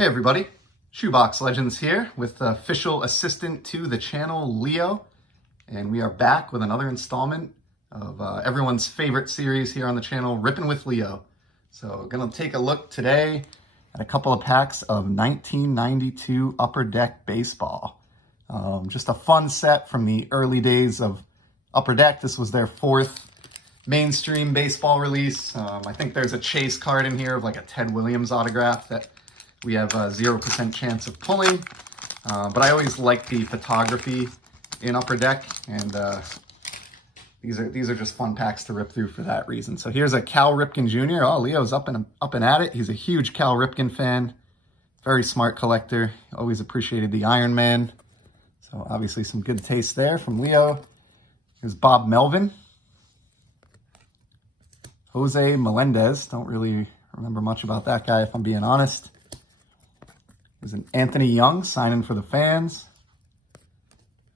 Hey everybody, Shoebox Legends here with the official assistant to the channel, Leo. And we are back with another installment of everyone's favorite series here on the channel, Rippin' with Leo. So gonna take a look today at a couple of packs of 1992 Upper Deck Baseball. Just a fun set from the early days of Upper Deck. This was their fourth mainstream baseball release. I think there's a chase card in here of like a Ted Williams autograph that we have a 0% chance of pulling, but I always like the photography in Upper Deck, and these are just fun packs to rip through for that reason. So here's a Cal Ripken Jr. Oh, Leo's up and at it. He's a huge Cal Ripken fan, very smart collector. Always appreciated the Iron Man. So obviously some good taste there from Leo. Here's Bob Melvin. Jose Melendez. Don't really remember much about that guy, if I'm being honest. There's an Anthony Young signing for the fans.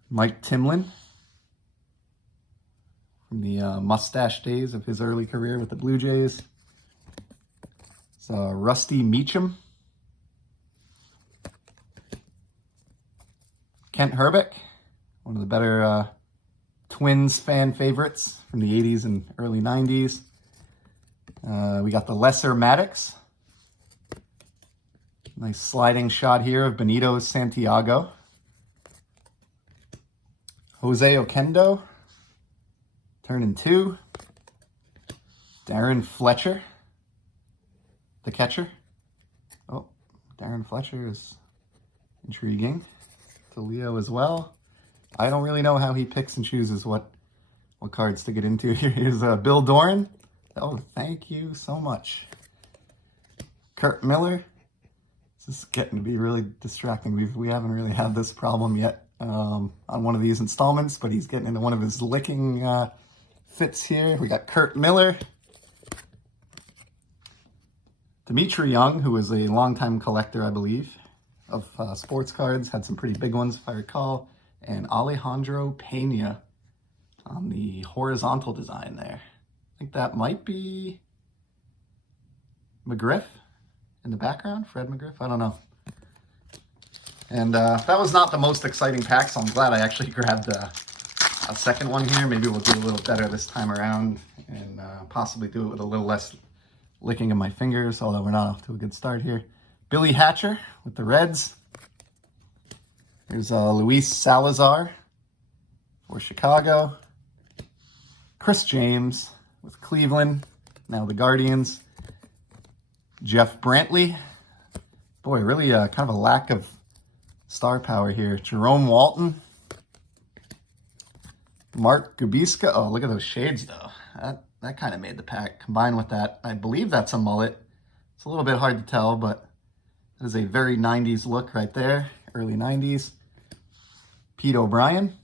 Mike Timlin from the mustache days of his early career with the Blue Jays. It's Rusty Meacham. Kent Herbeck, one of the better Twins fan favorites from the 80s and early 90s. We got the Lesser Maddox. Nice sliding shot here of Benito Santiago. Jose Oquendo, turning 2. Darren Fletcher, the catcher. Oh, Darren Fletcher is intriguing to Leo as well. I don't really know how he picks and chooses what cards to get into here. Here's Bill Doran. Oh, thank you so much. Kurt Miller. This is getting to be really distracting. We haven't really had this problem yet on one of these installments, but he's getting into one of his licking fits here. We got Kurt Miller. Dimitri Young, who was a longtime collector, I believe, of sports cards. Had some pretty big ones, if I recall. And Alejandro Pena on the horizontal design there. I think that might be McGriff in the background, Fred McGriff, I don't know. And that was not the most exciting pack, so I'm glad I actually grabbed a second one here. Maybe we'll do a little better this time around and possibly do it with a little less licking of my fingers, although we're not off to a good start here. Billy Hatcher with the Reds. Here's Luis Salazar for Chicago. Chris James with Cleveland, now the Guardians. Jeff Brantley. Boy, really kind of a lack of star power here. Jerome Walton. Mark Gubiska. Oh, look at those shades, though. That kind of made the pack. Combined with that, I believe that's a mullet. It's a little bit hard to tell, but that is a very 90s look right there. Early 90s. Pete O'Brien.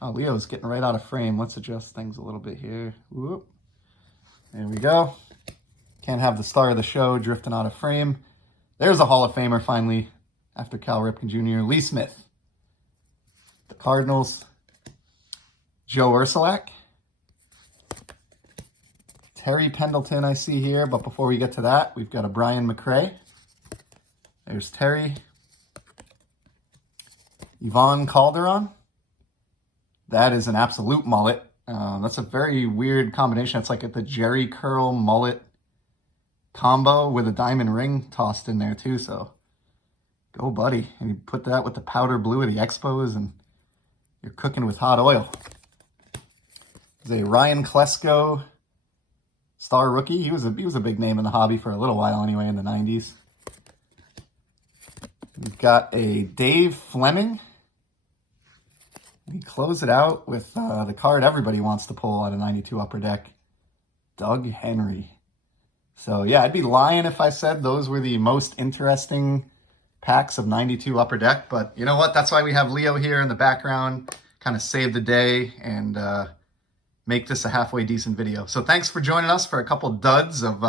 Oh, Leo's getting right out of frame. Let's adjust things a little bit here. Whoop. There we go. Can't have the star of the show drifting out of frame. There's a Hall of Famer finally after Cal Ripken Jr. Lee Smith. The Cardinals. Joe Ursulak. Terry Pendleton I see here, but before we get to that, we've got a Brian McRae. There's Terry. Yvonne Calderon. That is an absolute mullet. That's a very weird combination. It's like the Jerry Curl mullet combo with a diamond ring tossed in there too, so go buddy. And you put that with the powder blue of the Expos and you're cooking with hot oil. There's a Ryan Klesko star rookie. He was a big name in the hobby for a little while anyway, in the 90s. We've got a Dave Fleming. We close it out with the card everybody wants to pull out of 92 Upper Deck, Doug Henry. So yeah, I'd be lying if I said those were the most interesting packs of 92 Upper Deck, but you know what? That's why we have Leo here in the background, kind of save the day and make this a halfway decent video. So thanks for joining us for a couple duds of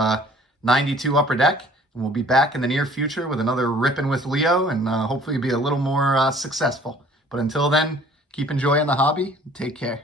92 Upper Deck, and we'll be back in the near future with another Rippin' with Leo, and hopefully be a little more successful. But until then, keep enjoying the hobby. Take care.